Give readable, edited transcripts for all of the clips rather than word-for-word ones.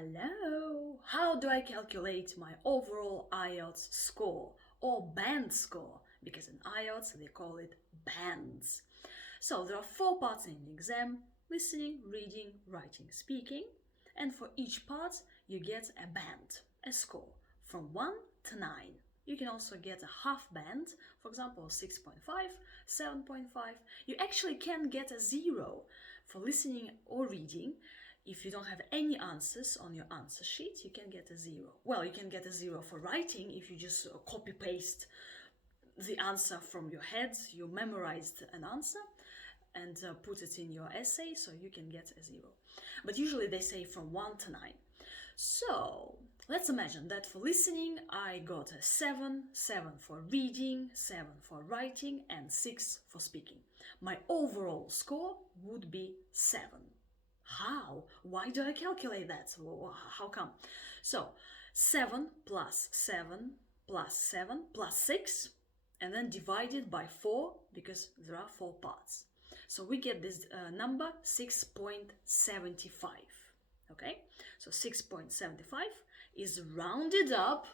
Hello! How do I calculate my overall IELTS score or band score? Because in IELTS they call it bands. So there are 4 parts in the exam: listening, reading, writing, speaking. And for each part you get a band, a score from 1 to 9. You can also get a half band, for example 6.5, 7.5. You actually can get a 0 for listening or reading. If you don't have any answers on your answer sheet, you can get a 0. Well, you can get a 0 for writing if you just copy-paste the answer from your head. You memorized an answer and put it in your essay, so you can get a 0. But usually they say from 1 to 9. So let's imagine that for listening I got a 7 for reading, 7 for writing, and 6 for speaking. My overall score would be 7. How? Why do I calculate that? How come? So 7 plus 7 plus 7 plus 6, and then divided by 4, because there are 4 parts. So we get this number 6.75. Okay, so 6.75 is rounded up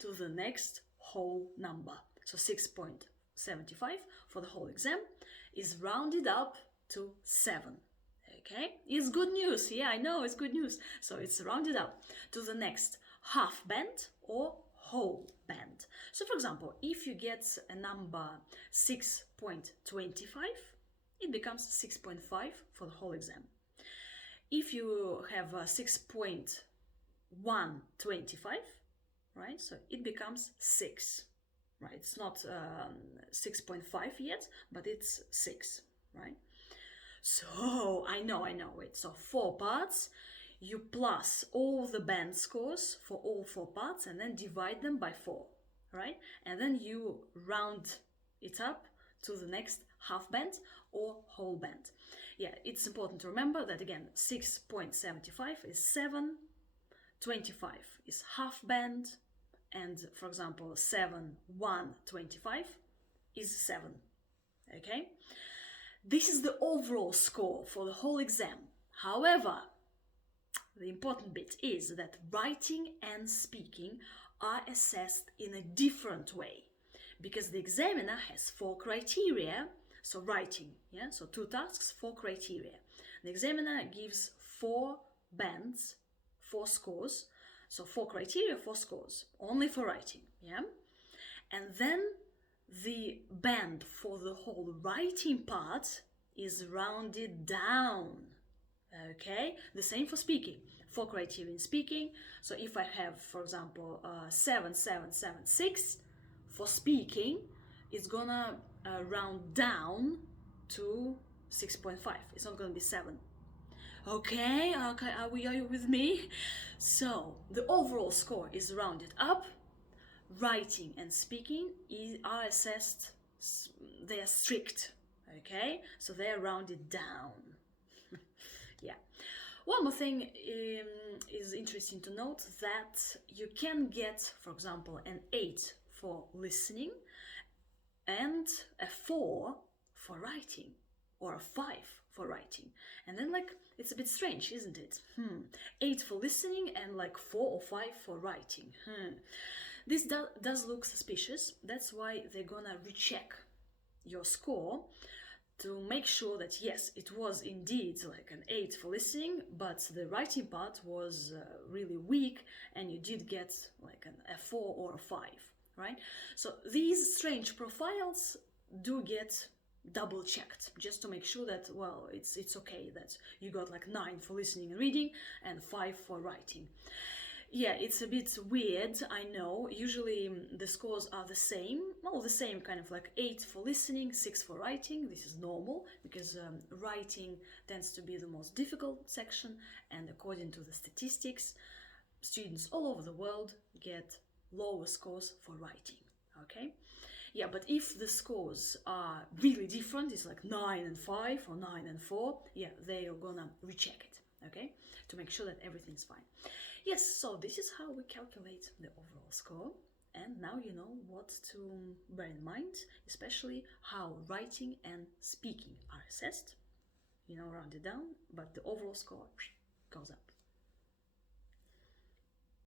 to the next whole number. So 6.75 for the whole exam is rounded up to 7. Okay, it's good news. Yeah, I know it's good news. So it's rounded up to the next half band or whole band. So for example, if you get a number 6.25, it becomes 6.5 for the whole exam. If you have 6.125, right, so it becomes 6, right? It's not 6.5 yet, but it's 6, right? So I know it. So 4 parts, you plus all the band scores for all 4 parts and then divide them by 4, right? And then you round it up to the next half band or whole band. Yeah, it's important to remember that again, 6.75 is 7, 25 is half band, and for example 7.125 is 7. Okay, this is the overall score for the whole exam. However, the important bit is that writing and speaking are assessed in a different way, because the examiner has 4 criteria. So writing, yeah, so 2 tasks, 4 criteria. The examiner gives 4 bands, 4 scores. So 4 criteria, 4 scores, only for writing, yeah? And then the band for the whole writing part is rounded down, okay? The same for speaking. 4 criteria in speaking. So if I have, for example, 7.776 for speaking, it's gonna round down to 6.5. It's not gonna be 7. Okay, are you with me? So the overall score is rounded up. Writing and speaking are assessed, they are strict, okay? So they are rounded down. Yeah. One more thing is interesting to note, that you can get, for example, an 8 for listening and a 4 for writing, or a 5 for writing. And then it's a bit strange, isn't it? 8 for listening and 4 or 5 for writing. This does look suspicious. That's why they're gonna recheck your score to make sure that yes, it was indeed an 8 for listening, but the writing part was really weak and you did get a 4 or a 5, right? So these strange profiles do get double checked, just to make sure that, well, it's okay that you got 9 for listening and reading and 5 for writing. Yeah, it's a bit weird, I know. Usually the scores are the same, the same kind of 8 for listening, 6 for writing. This is normal because writing tends to be the most difficult section, and according to the statistics, students all over the world get lower scores for writing, okay? Yeah, but if the scores are really different, it's 9 and 5 or 9 and 4, yeah, they are gonna recheck it, okay, to make sure that everything's fine. Yes, so this is how we calculate the overall score, and now you know what to bear in mind, especially how writing and speaking are assessed. Rounded down, but the overall score goes up.